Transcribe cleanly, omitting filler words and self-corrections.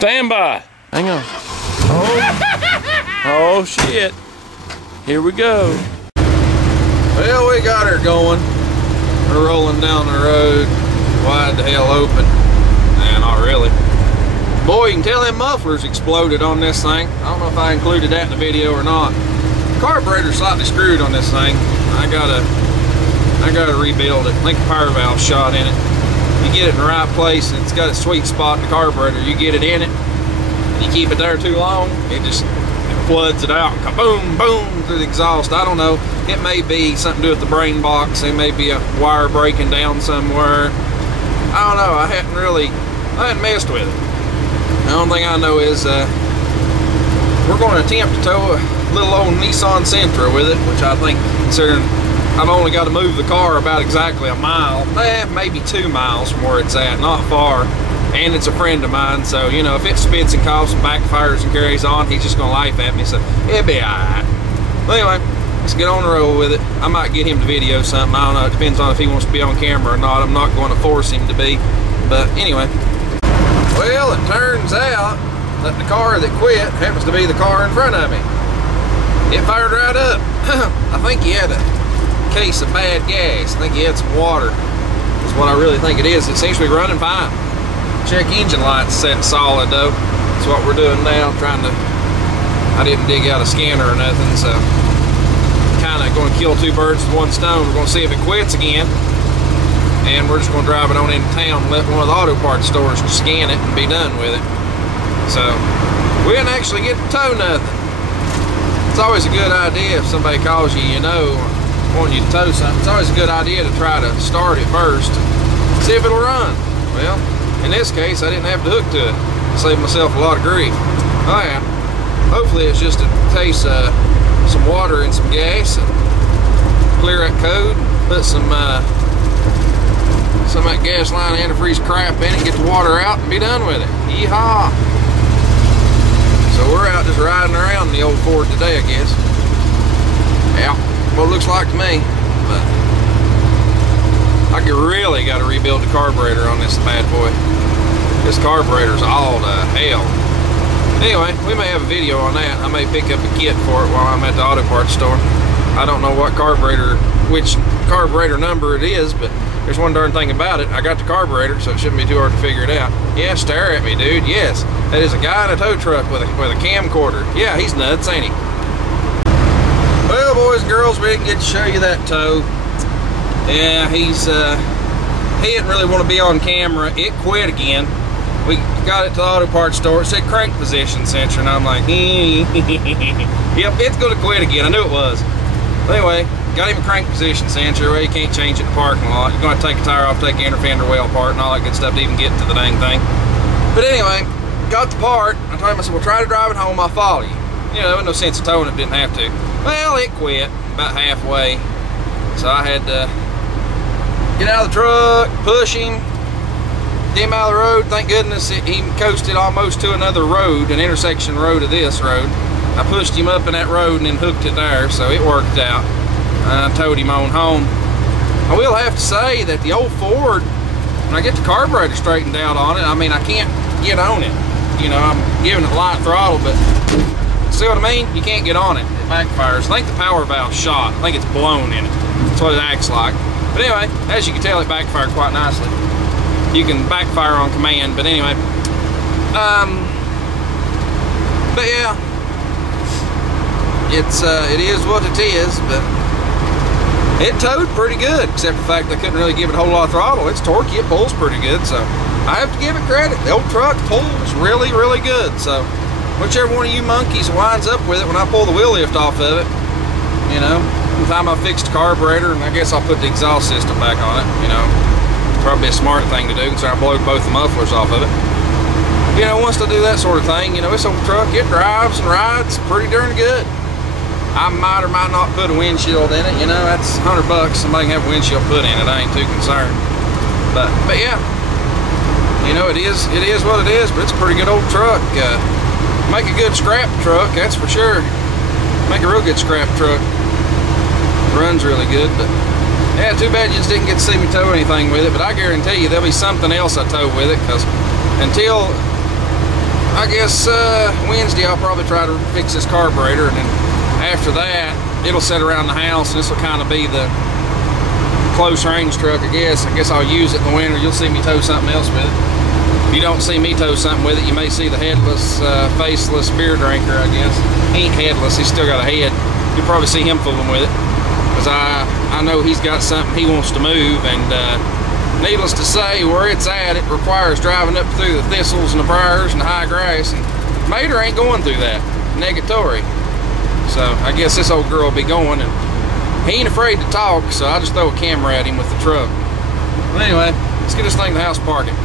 Stand by. Hang on. Oh shit. Here we go. Well, we got her going. We're rolling down the road, wide the hell open. Nah, not really. Boy, you can tell them mufflers exploded on this thing. I don't know if I included that in the video or not. Carburetor's slightly screwed on this thing. I gotta rebuild it. I think the power valve's shot in it. You get it in the right place, and it's got a sweet spot in the carburetor. You get it in it, and you keep it there too long, it floods it out, kaboom, boom, through the exhaust. I don't know. It may be something to do with the brain box. There may be a wire breaking down somewhere. I don't know. I hadn't messed with it. The only thing I know is we're going to attempt to tow a little old Nissan Sentra with it, which I think, considering I've only got to move the car about exactly a mile, maybe 2 miles from where it's at, not far. And it's a friend of mine, so, you know, if it spits and coughs and backfires and carries on, he's just gonna laugh at me, so it'll be alright. Well, anyway, let's get on the road with it. I might get him to video something, I don't know, it depends on if he wants to be on camera or not. I'm not going to force him to be, but anyway. Well, it turns out that the car that quit happens to be the car in front of me. It fired right up. I think he had a case of bad gas. I think he had some water. That's what I really think it is. It seems to be running fine. Check engine lights set solid though. That's what we're doing now, I didn't dig out a scanner or nothing, so kind of going to kill 2 birds with 1 stone. We're going to see if it quits again, and we're just going to drive it on into town and let one of the auto parts stores scan it and be done with it. So we didn't actually get to tow nothing. It's always a good idea if somebody calls you, you know, wanting you to tow something. It's always a good idea to try to start it first, see if it'll run. Well, in this case, I didn't have to hook to it. Saved myself a lot of grief. Oh yeah. Hopefully it's just a case of some water and some gas, and clear that code, put some of that gas line antifreeze crap in it, get the water out, and be done with it. Yeehaw! So we're out just riding around in the old Ford today, I guess. Yeah, what it looks like to me. But I really got to rebuild the carburetor on this bad boy. This carburetor's all to hell. Anyway, we may have a video on that. I may pick up a kit for it while I'm at the auto parts store. I don't know which carburetor number it is, but there's one darn thing about it. I got the carburetor, so it shouldn't be too hard to figure it out. Yeah, stare at me, dude. Yes, that is a guy in a tow truck with a camcorder. Yeah, he's nuts, ain't he? Well, boys and girls, we didn't get to show you that tow. Yeah, he didn't really want to be on camera. It quit again. We got it to the auto parts store. It said crank position sensor, and I'm like, yep, it's going to quit again. I knew it was. But anyway, got him a crank position sensor. Well, you can't change it in the parking lot. You're going to take the tire off, take the inner fender well apart, and all that good stuff to even get to the dang thing. But anyway, got the part. I told him, I said, well, try to drive it home. I'll follow you. You know, there was no sense of towing it, didn't have to. Well, it quit about halfway. So I had to get out of the truck, push him, get him out of the road. Thank goodness he coasted almost to another road, an intersection road of this road. I pushed him up in that road and then hooked it there, so it worked out. I towed him on home. I will have to say that the old Ford, when I get the carburetor straightened out on it, I mean, I can't get on it. You know, I'm giving it light throttle, but see what I mean? You can't get on it. It backfires. I think the power valve's shot. I think it's blown in it. That's what it acts like. But anyway, as you can tell, it backfired quite nicely. You can backfire on command, but anyway. But yeah, it is what it is, but it towed pretty good, except the fact that I couldn't really give it a whole lot of throttle. It's torquey, it pulls pretty good, so I have to give it credit. The old truck pulls really, really good, so whichever one of you monkeys winds up with it when I pull the wheel lift off of it, you know, by the time I fix the carburetor, and I guess I'll put the exhaust system back on it, you know, probably a smart thing to do, because I blowed both the mufflers off of it. You know, once I do that sort of thing, you know, this old truck, it drives and rides pretty darn good. I might or might not put a windshield in it, you know, that's $100. Somebody can have a windshield put in it, I ain't too concerned. But yeah, you know, it is what it is, but it's a pretty good old truck. Make a good scrap truck, that's for sure. Make a real good scrap truck. Runs really good, but yeah, too bad you just didn't get to see me tow anything with it, but I guarantee you there'll be something else I tow with it, because until I guess Wednesday I'll probably try to fix this carburetor, and then after that it'll sit around the house, and this will kind of be the close range truck, I guess. I'll use it in the winter. You'll see me tow something else with it. If you don't see me tow something with it, you may see the headless, faceless beer drinker, I guess. He ain't headless, he's still got a head. You'll probably see him fooling with it, because I know he's got something he wants to move, and needless to say, where it's at, it requires driving up through the thistles and the briars and the high grass, and Mater ain't going through that. Negatory. So I guess this old girl will be going, and he ain't afraid to talk, so I'll just throw a camera at him with the truck. But anyway, let's get this thing to the house, park it.